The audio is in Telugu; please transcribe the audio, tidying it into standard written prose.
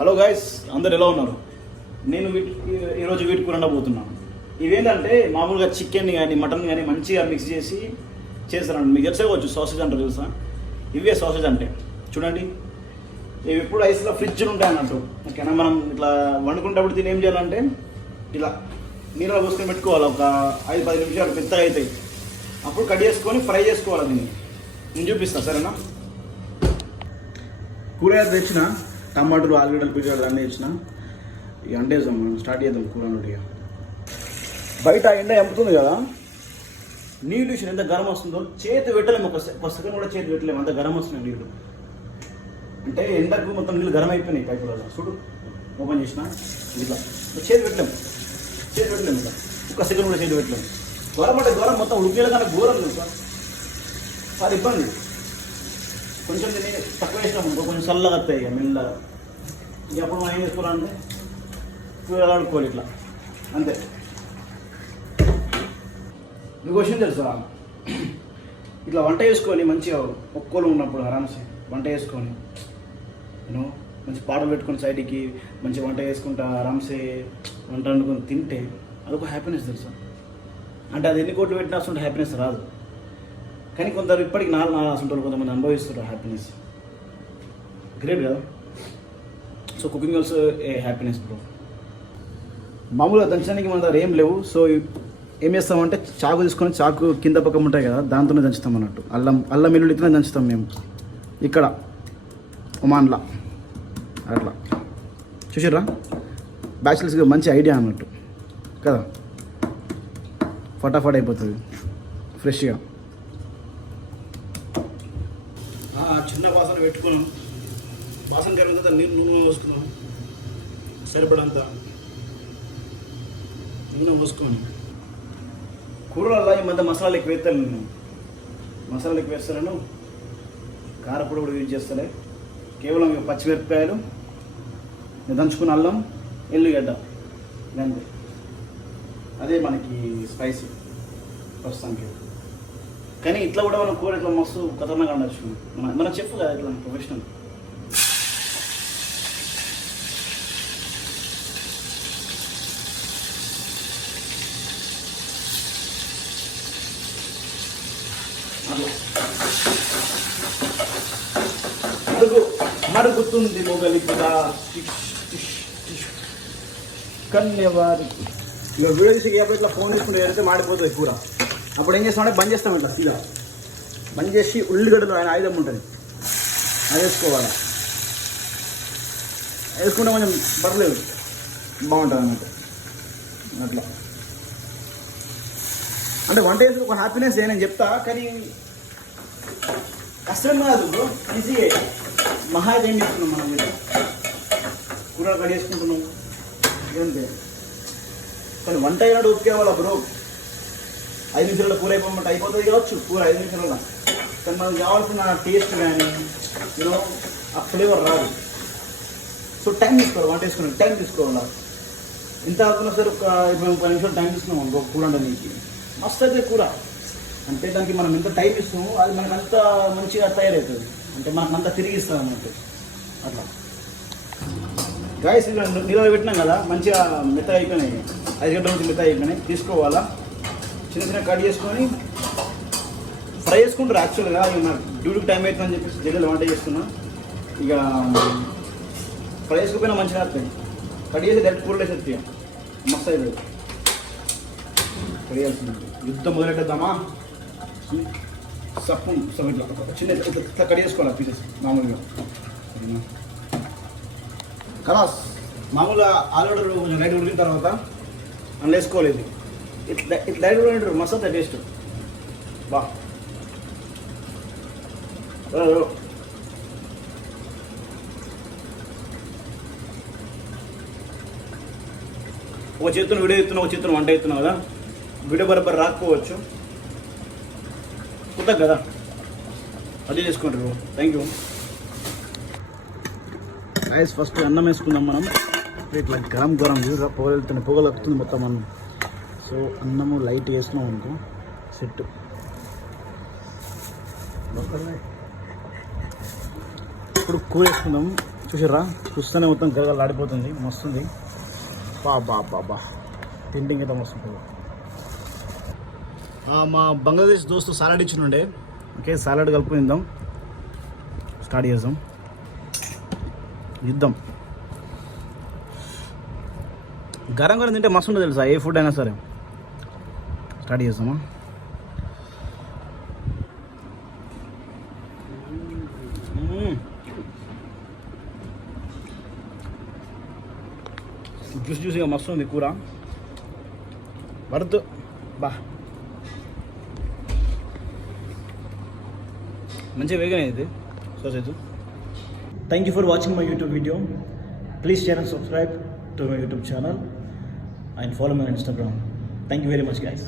హలో గైస్, అందరు ఎలా ఉన్నారు? నేను ఈరోజు వీటి కూర వండబోతున్నాను. ఇవేంటంటే మామూలుగా చికెన్ కానీ మటన్ కానీ మంచిగా మిక్స్ చేసి చేస్తారండి. మీకు తెలిసేవచ్చు సాసేజ్ అంటారు, తెలుసా? ఇవే సాసేజ్ అంటే చూడండి. ఇవి ఎప్పుడు ఐస్లో ఫ్రిడ్జ్లో ఉంటాయి అన్నట్టు. ఓకేనా? మనం ఇట్లా వండుకునేటప్పుడు దీన్ని ఏం చేయాలంటే ఇలా నీళ్ళలో పోసుకొని పెట్టుకోవాలి. ఒక 5-10 నిమిషాలు పెద్దగా అవుతాయి. అప్పుడు కట్ చేసుకొని ఫ్రై చేసుకోవాలి. దీన్ని నేను చూపిస్తాను, సరేనా? కూరగాయలు తెచ్చిన టమాటాలు, ఆలుగడ్డలు, పిల్లలు అన్నీ తెచ్చిన. ఇక అంటేద్దాం, మనం స్టార్ట్ చేద్దాం కూర నుండి. బయట ఎండ ఎంపుతుంది కదా, నీళ్ళు ఎంత గరం వస్తుందో చేతి పెట్టలేము. ఒక సెకండ్ కూడా చేతి పెట్టలేము, అంత గరం వస్తున్నాయి నీళ్ళు. అంటే ఎండకు మొత్తం నీళ్ళు గరం అయిపోయినాయి పైపులలో. చూడు, ఓపెన్ చేసిన ఇట్లా చేతి పెట్టలేము ఇట్లా. ఒక్క సెకండ్ కూడా చేతి పెట్టలేము. గొరం అంటే గొరం, మొత్తం ఉడికేలా కానీ ఘోరం తెలుసా. చాలా ఇబ్బంది. కొంచెం దీన్ని తక్కువ వేసినాము, కొంచెం చల్లగా వస్తాయి ఇక మెల్లగా. ఇక అప్పుడు మనం ఏం చేసుకోవాలంటే కూరలు ఆడుకోవాలి ఇట్లా, అంతే. మీకు క్వశ్చన్ తెలుసా? ఇట్లా వంట చేసుకొని మంచిగా ఒక్కోలు ఉన్నప్పుడు ఆరామ్సే వంట చేసుకొని నేను మంచి పాటలు పెట్టుకొని సైడ్కి మంచిగా వంట చేసుకుంటా ఆరామ్సే వంట వండుకొని తింటే అదొక హ్యాపీనెస్, తెలుసా? అంటే అది ఎన్ని కోట్లు పెట్టినా అసలు హ్యాపీనెస్ రాదు. కానీ కొందరు ఇప్పటికి నాలుగు అసలు కొంతమంది అనుభవిస్తారు హ్యాపీనెస్. గ్రేట్ కదా. So cooking also a happiness bro. మామూలుగా దంచడానికి మన దగ్గర ఏం లేవు. సో ఏం చేస్తామంటే చాకు తీసుకొని, చాకు కింద పక్కన ఉంటాయి కదా, దాంతోనే దంచుతాం అన్నట్టు. అల్లం వెల్లుల్లితోనే దంచుతాం మేము ఇక్కడ ఒమాన్లా. అట్లా చూసారా? బ్యాచిలర్స్గా మంచి ఐడియా అన్నట్టు కదా. ఫటాఫట్ అయిపోతుంది ఫ్రెష్గా. చిన్న వాసన పెట్టుకున్నాం. వాసన కరిగిన తర్వాత నూనె పోసుకున్నాం, సరిపడంత నూనె పోసుకొని. కూరలలో ఈ మధ్య మసాలాలు ఎక్కువ వేస్తాను నేను. మసాలాలు ఎక్కువ వేస్తాను, కారపొడి కూడా యూజ్ చేస్తాను. కేవలం పచ్చిమిరపకాయలు, దంచుకున్న అల్లం, ఎల్లుగడ్డ, అంతే. అదే మనకి స్పైసీ ప్రస్తుతానికి. కానీ ఇట్లా కూడా మనం కూర ఇట్లా మస్తు ఖతర్నాగా ఉండొచ్చు. మన చెప్పు కదా, ఇట్లా ప్రొఫెషనల్. మరుగుతుంది మొగలి కదా కన్యవారికి. ఇక వీడియో తీసి ఇట్లా ఫోన్ తీసుకుంటే ఏదైతే మాడిపోతుంది కూర. అప్పుడు ఏం చేస్తామంటే బంద్ చేస్తాం ఇట్లా సీదా. బంద్ చేసి ఉల్లిగడ్డలు ఆయన ఆయుధం ఉంటుంది, అది వేసుకోవాలి. వేసుకుంటే కొంచెం పర్లేదు, బాగుంటుంది అన్నట్టు. అట్లా అంటే వంట చేసి ఒక హ్యాపీనెస్ నేను చెప్తా, కానీ కష్టం కాదు బ్రో, ఈజీగా. మహా ఏం చేస్తున్నాం మనం, మీద కూరలు కట్ చేసుకుంటున్నాం ఇదంతే. కానీ వంట అయినట్టు ఉతికేవాళ్ళ బ్రో. 5 నిమిషాల్లో కూర అయిపోతుంది కావచ్చు, కూర 5 నిమిషాలలో. కానీ మనకు కావాల్సిన టేస్ట్ కానీ యూనో ఆ ఫ్లేవర్ రాదు. సో టైం తీసుకోవాలి, వంట వేసుకుని టైం తీసుకోవాలి. ఇంత కాకుండా సరే ఒక 20-30 నిమిషాలు టైం తీసుకున్నాం అనుకో కూర వండడానికి, మస్తు అయితే కూర. అంటే దానికి మనం ఎంత టైం ఇస్తామో అది మనకు అంత మంచిగా తయారవుతుంది. అంటే మనకు అంతా తిరిగి ఇస్తాం అన్నట్టు. అట్లా గాయస్ నీళ్ళు పెట్టినాం కదా, మంచిగా మెత్తగా అయిపోయినాయి. 5 గంటల నుంచి మెత్తగా అయిపోయినాయి. తీసుకోవాలా, చిన్న చిన్న కట్ చేసుకొని ఫ్రై చేసుకుంటారు. యాక్చువల్గా ఇక నాకు డ్యూటీకి టైం అవుతుందని చెప్పేసి జల్లు వంట చేస్తున్నా. ఇక ఫ్రై చేసుకుపోయినా మంచిగా వస్తాయి. కట్ చేసి డైరెక్ట్ కూరలో వేసేది మస్తు అయిపోయి వేయాల్సింది. యుద్ధం మొదలెట్టేద్దామా? సప్పు ఇట్లా చిన్న ఇట్లా కట్ చేసుకోవాలి పీసెస్ మామూలుగా. కలాస్ మామూలుగా ఆలుగడ్డలు కొంచెం లైట్ ఉడికిన తర్వాత అందులో వేసుకోలేదు. ఇట్లా లైట్ ఉడికిన మస్తు టేస్ట్ బా. ఒక చేతులు వీడియో ఎత్తున్నా, ఒక చేతులు వంట ఎత్తున్నావు కదా. వీడియో బరబర్ రాకపోవచ్చు, కుదరదు కదా, అదే చేసుకుంటారు. Thank you. రైస్ ఫస్ట్ అన్నం వేసుకుందాం మనం. ఇట్లా గరం పొగలు వస్తుంది మొత్తం అన్నం. సో అన్నము లైట్ వేసినాం అనుకో సెట్. ఇప్పుడు కూర వేసుకుందాం. చూసారా, చూస్తూనే మొత్తం గలగలాడిపోతుంది, మస్తుంది. బా తింటింగ్ అయితే మస్తు. మా బంగ్లాదేశ్ దోస్తు సాలడ్ ఇచ్చినుండే. ఓకే, సాలడ్ కలుపుకుందాం, స్టార్ట్ చేద్దాం, ఇద్దాం. గరం గరం తింటే మస్తు ఉంటుంది తెలుసా, ఏ ఫుడ్ అయినా సరే. స్టార్ట్ చేద్దామా. జ్యూసీగా మస్తు ఉంది కూర, వర్త్. బా మంచిగా వేగనే ఇది sausage. Thank you for watching my YouTube video. Please share and subscribe to my YouTube channel and follow me on Instagram. Thank you very much, guys.